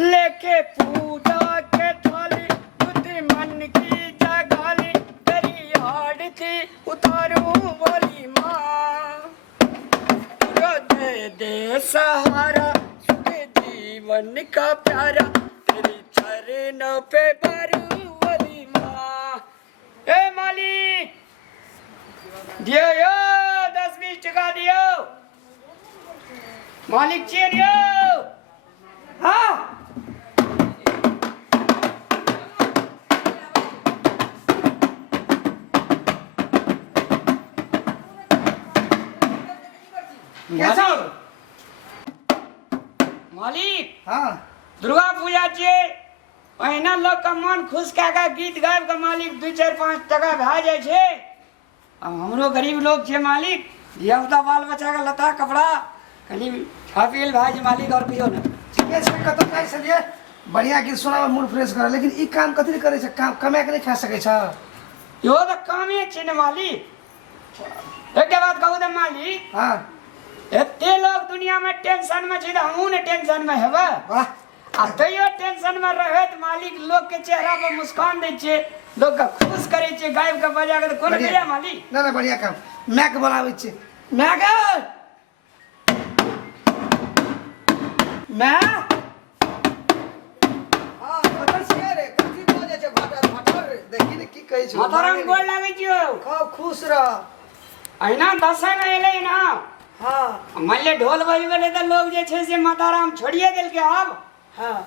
लेके पूजा के थाली बुद्धि मन की जगाली तेरी आड़ती उतारूं बोली माँ तुझे दे दे सहारा सुखे जीवन का प्यारा तेरी चरणों पे बारू बोली माँ। ए मालिक दियो यो 10-20 टका दियो मालिक चाहिए हाँ मालिक हाँ दुर्गा पूजा छे अहिना लोग का मन खुश कए के गीत गाबि के मालिक 2-4-5 टका भए जाइ छै। अब हमरो गरीब लोग छे मालिक धिया पुता बाल बच्चा के लता कपड़ा कनी खा पियल भए छै मालिक और कियो ने ठीके छै कतौ जाइ छलिए बढ़िया गीत सुनाबे मूड फ्रेश कर लेकिन ई काम कथि करे छै काम कमाए के नहीं खा सकै छ इहो त कामे छै ने मालिक। एकटा बात कहू त मालिक हाँ एते लोग दुनिया में टेंशन में छै त हमहू ने टेंशन में हेबे वाह आ तैयो टेंशन में रहे त मालिक लोग के चेहरा पर मुस्कान दै छै लोग के खुश करे छै गायब के बजा के कोन करिया मालिक ना ना बढ़िया काम मैं के बोलावे छी मैं के मैं हां बदल से रे कथि बोले छै भटर रे देखि ने की कहै छै माताराम गोड़ लागै छियो खूब खुश रह अहिना दशा में एलै ना हाँ मान ले ढोल बज गेलै त लोग जे छै से माताराम छोड़िए देलकै आब हाँ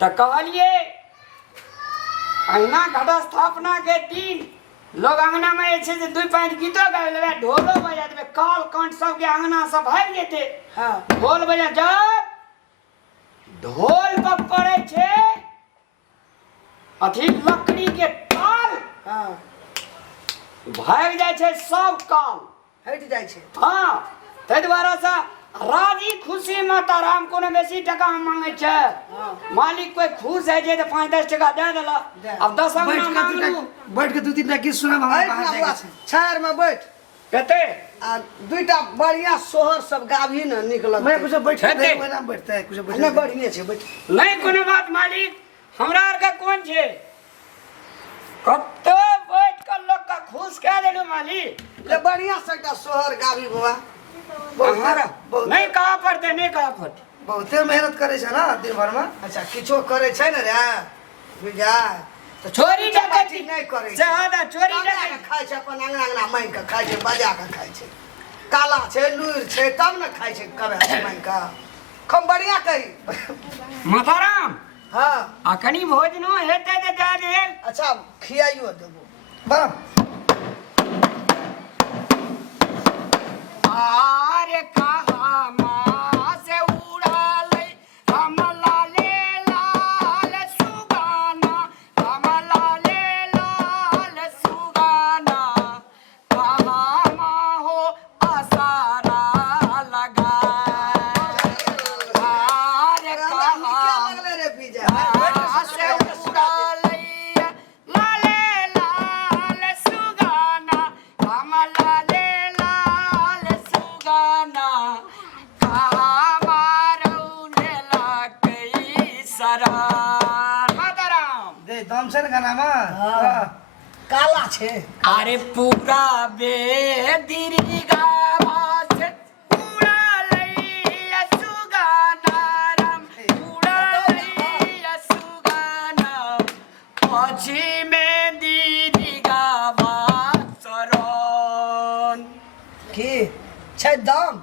त कहलिए अहिना घट स्थापना के दिन लोग अंगना में जे छै से 2-5 गीतो गाबि लेबे ढोलो बजा देबे काल कंठ सब के अंगना से भाग जेते हाँ ढोल बजा जब ढोल पर पड़े छे अथी लकड़ी के ताल हाँ भाग जाय छे सब काल हट जाइ छै हाँ तै दुआरे से राजी खुशी माताराम कोनो बेसी टका मांगे छे मालिक कोई खुश है जे त 5-10 टका दे देला अब 10 अंगना मांगलू बैठ के 2-3 टा गीत सुनाब हम बाहर जाके छायर में बैठ कते आ दुईटा बढ़िया सोहर सब गाभी न निकलत मैं कुछ बैठ के छते। देख नाम बैठता है कुछ बैठ नहीं बढ़िया छे बैठ नहीं कोनो बात मालिक हमरा आर का कोन छे कते बैठ के लोग का खुश कह देलू मालिक ले बढ़िया से एकटा सोहर गाभी बाबा हमारा नहीं कहा पड़ते नहीं कहा पड़ते बहुते मेहनत करे छै ना दिन भर में अच्छा किछो करे छै न रे बुझा तो चोरी डकैती नहीं करे छै ज्यादा चोरी कमाए के डकैती खाय छै अपन अंगना अंगना मांग के खाय छै बजा के खाय छै काला छै लूर छै तब न खाय छै कबे छै मांग के खम बढ़िया करी माताराम हाँ आ कनी भोजनो हेते त दे दे अच्छा खियाइयो देबो बरम आरे कहा माँ से उड़ा ले हम लाले लाल सुगाना हम लाले लाल सुगाना कहा माँ हो आसारा लगा आरे क्या कहा लगले रे पीजा से उड़ा ले लाले लाल सुगाना हम लाले लाल सुगाना कहा मारू ने लकई सरा माताराम दे दम से गाना में काला छे अरे पूरा बेदिरी गावास उड़ा लैया सुगाना राम उड़ा लैया सुगाना पछि में दीदी गावा सरोन की छै दाम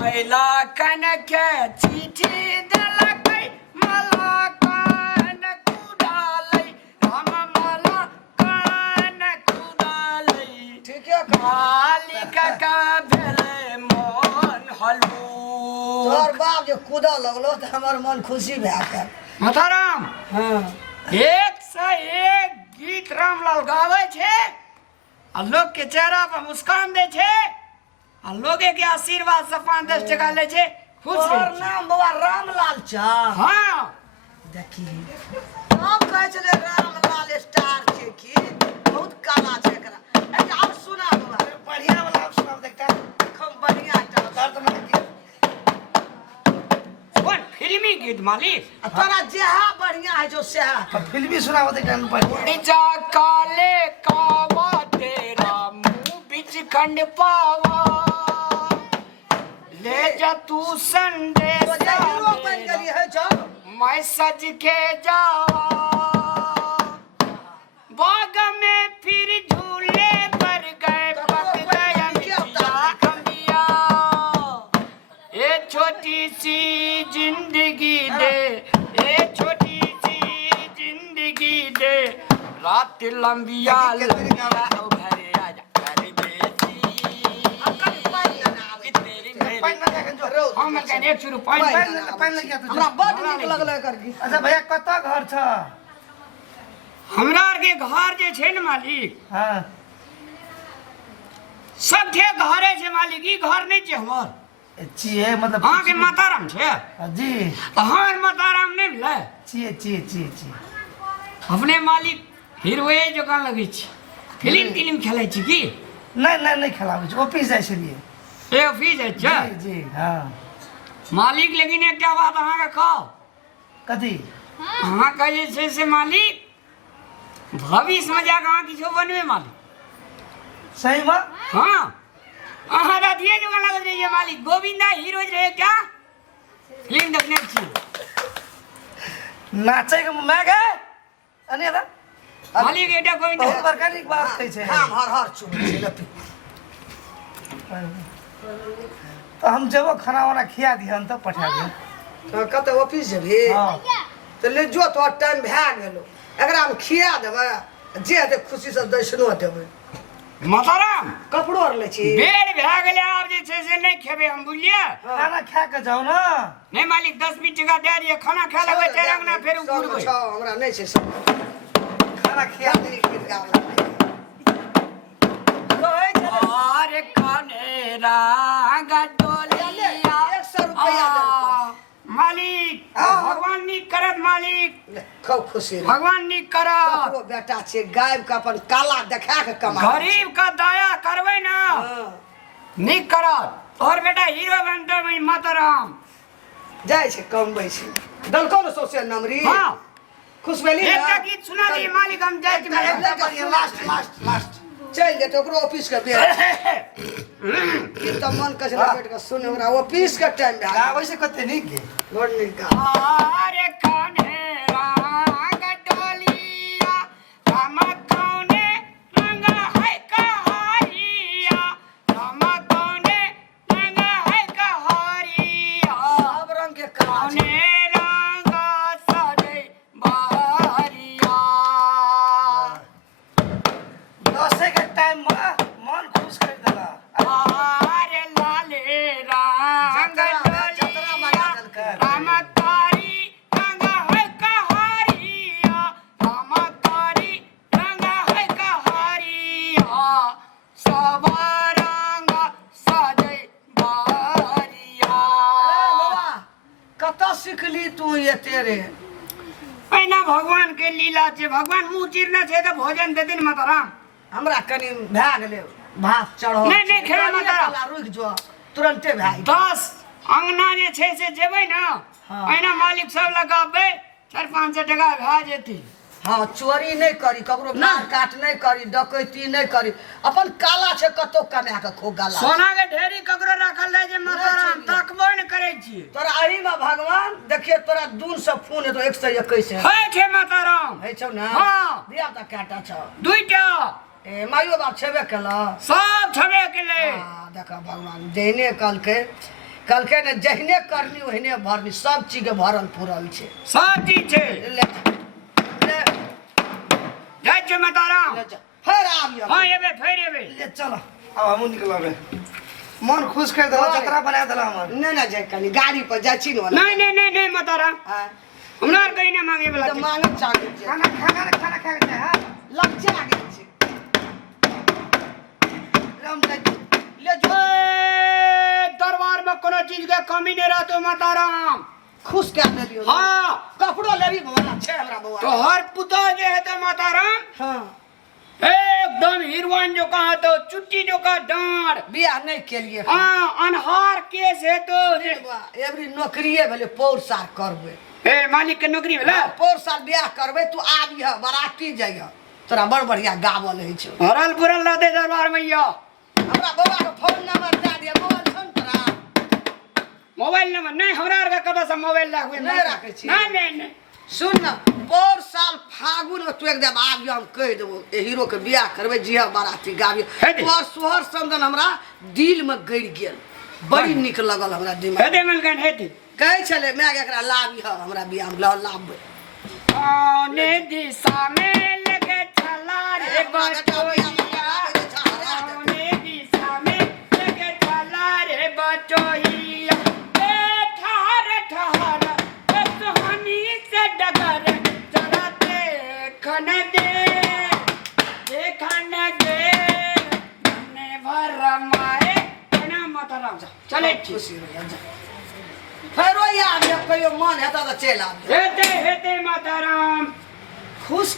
मैला कन के चिट्ठी देलकै मला कन कुडालै राम मला कन कुडालै ठीक है मालिक का भेलै मन हलू तोहर बाप जे कूदऽ लगलो त हमर मन खुशी भए गेल माताराम हाँ एक से एक गीत रामलाल गावे छे आ लोग के चेहरा पर मुस्कान दे छे आ लोगे के आशीर्वाद से 5-10 टका ले छे खुश तोहर रहे छे। नाम बाबा रामलाल छ हाँ देखी हम कहै छले रामलाल स्टार छै की बहुत काला छै एकरा एकटा और सुना बाबा बढ़िया वाला आप सुनाओ देखता खूब बढ़िया टा दर्द में की कौन फिल्मी गीत मालिक। तोरा जेहा बढ़िया है जो सेहा अब फिल्मी सुनाओ दे कान पर उड़ जा काले कावा तेरा मुंह बिच खंड पावा, ले जा तू संदेश तो जे हीरो बन गेली है जो मैं सज के जावा, बाग में फिर झूले पर गए पक गया मिठा खंबिया, ये छोटी सी जिंदगी दे, ये छोटी सी जिंदगी दे, रात लंबिया लंबिया ओ घरे आजा घरे बेटी तेरी मेरी पानी ना जाके जो हम कहने 100 रुपए पानी लग गया तो हमरा बड़ नीक लगले करगी। अच्छा भैया कत घर छ हमरा आर के घर जे छै ने मालिक, हां सब ठे घरे छै मालिक, ई घर नहीं छै हमर। चिए मतलब अहाँ के माताराम छै जी तो हमर माताराम नहीं मिले। चिए चिए चिए चिए अपने मालिक हीरोए जकाँ लगे छै, फिल्म तिल्म खेलै छी की? नहीं खिलाबै छै ऑफिस जाइ छलिए ए ऑफिस जाइ छै जी जी हां मालिक। लेकिन एकटा बात अहाँ के कहब, कथी अहाँ के जे छै से मालिक भविष्य में जाके अहाँ किछो बनबे मालिक। सही में हाँ अहाँ रातिए जकाँ लागत रहिए मालिक, गोविंदा हीरो रहे क्या फिल्म देखने छी। नाचे के मैं गए अने दा मालिक एटा गोविंदा बहुत बड़का नीक बात कहै छै। हम हर चुप छी लपी तो हम जब खाना वाना खिया दिहन तो पठा दिहन। तो कते ऑफिस जेबी हां तो ले जो तो टाइम भए गेलो, एकरा हम खिया देबै जे हेतै खुशी से दैसनो देबै। माताराम कपड़ो आर लै छी बेर भए गेलै, आब जे छै से नहीं खेबे हम बुझलिए। खाना खा के जाओ ना नहीं मालिक 10-20 टका दे दिए, खाना खा लेबै चार अंगना फिर घुरबै। हमरा नहीं छै सब खाना खिया क्या देरी गीत गावला कहै छै और कने राग डोलिया 100 रुपया देलको। मालिक भगवान नी करत मालिक, खूब खुशी रह भगवान नी करत। ककरो बेटा छै गायब के अपन काला देखा के कमा गरीब का दया करबै ना नी करत, और बेटा हीरो बनतो मैं माताराम। जाइ छै कमबै छै दलको ने सोशल नंबरी हाँ खुश भेली एक टा गीत सुना दी मालिक, हम जाए छी। लास्ट चल जेते ओकरो ऑफिस के बेर ई त मन कछ बैठ के सुन हमरा ऑफिस के टाइम भए गाबै से कते नीक गे बड़ नीक गा और कने राग डोलिया हम कौने रंग है कहारिया, हम कौने रंग है कहारिया, सब रंग के काज कौने रंग सजै बहरिया। 10 के टाइम में मन खुश कर देला। आरे लाले रंग जतरा बना देलकै। राम तारी रंग है कहारिया, राम तारी रंग है कहारिया, सब रंग सजै बहरिया। बाबा कत सिखली तू ये तेरे एना भगवान के लीला छै, भगवान मुँह चिरने छै तो भोजन देथिन माताराम। हमरा कनी भए गेलै भात चढ़ो नहीं, नहीं, खेबै माता। रुक जो तुरंते भए गेलै 10 अंगना जे छै से जेबै ना हाँ। एना मालिक सब लगाबै 400-500 टका भए जेतै। हाँ चोरी नहीं करी ककरो मार काट नहीं करी डकैती नहीं करी अपन काला छै कतो कमा के खूब गाला सोना के ढेरी ककरो रखल रहे जे माताराम नहीं, तकबो न करे छियै। तोरा अही में भगवान देखिए तोरा दून से फोन है तो 121 है है छै माताराम है छौ ना हाँ। बिया त काटा छ 2टा ए माइयो बाप छेबे केला सब छबे केले। हां देखा भगवान जहने कलके ने जहने करनी वहने भरनी सब चीज के भरल पूरल छै सब चीज छै। ले ले जय छै माताराम। ले जा फेर आबियो हाँ एबे फेर एबे। ले चलो अब हम निकलबे। मन खुश कर देला, जतरा बना देला हमर। नहीं ना जाए कनी गाड़ी पर जाइ छी न नहीं नहीं नहीं नहीं माताराम हां हमरा आर कहीं ना मांगे वाला तो छै। मांगे चाहे छै खाना खा के जाए हां लज्जा गेल छै राम जाए ले जो ए, दरबार में कोनो चीज के कमी नहीं रहतो माताराम। खुश कर देलियो हाँ कपड़ो लेबी वाला छै हमरा बउआ तो हर पुतौ जे हेतै माताराम हां एकदम हीरोइन जो कहा तो चुट्टी जो का डांड बियाह नहीं केलिए हाँ अनहार केस है तो एवरी नौकरिए भेले पौर साल करबे ए मालिक के नौकरी भेला पौर साल बियाह करबे तू आबिह बराती जाइह तोरा बड़ बढ़िया गावल है छौ हरल पुरल रहते दरबार मैया हमरा बाबा के फोन नंबर दे दिया मोबाइल छन तोरा मोबाइल नंबर नहीं हमरा आर का कदा से मोबाइल राखबे नहीं राखै छी। नहीं सुन न पौर साल फागुन में तू एकदम आबिह हम कह देबो ए हीरो के बियाह करबे जिह बराती गाबिह है दे। तोहर सोहर समदन हमरा दिल में गड़ गेल बड़ी निक लगल हमरा दिमाग हेते मलकन हेते कहै छले मैं एकरा लाबिह हमरा बियाह में लाबे आने दिशा में लगे चला रे बटोहिया आने दिशा में लगे चला रे बटोहिया ए ठहर ए सुहानी से डगर जरा देखन दे ने भर माए ना माता राम चले खुशी रह जा फेरो याद जब कहियो मन हेता त चल आब हेते माता राम खुश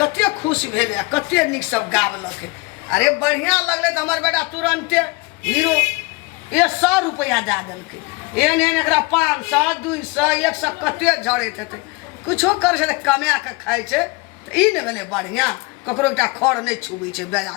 कते खुश भेले कते निक सब गावलक अरे बढ़िया लगले त हमर बेटा तुरंते हीरो 100 रुपया दे देलकै एहन एहन एकरा 500 200 100 कते झड़ैत हेतै कुछो कर छै त कमा के खाइ छै त ई ने भेलै बढ़िया ककरो एकटा खर नहीं छुबै छै बेजा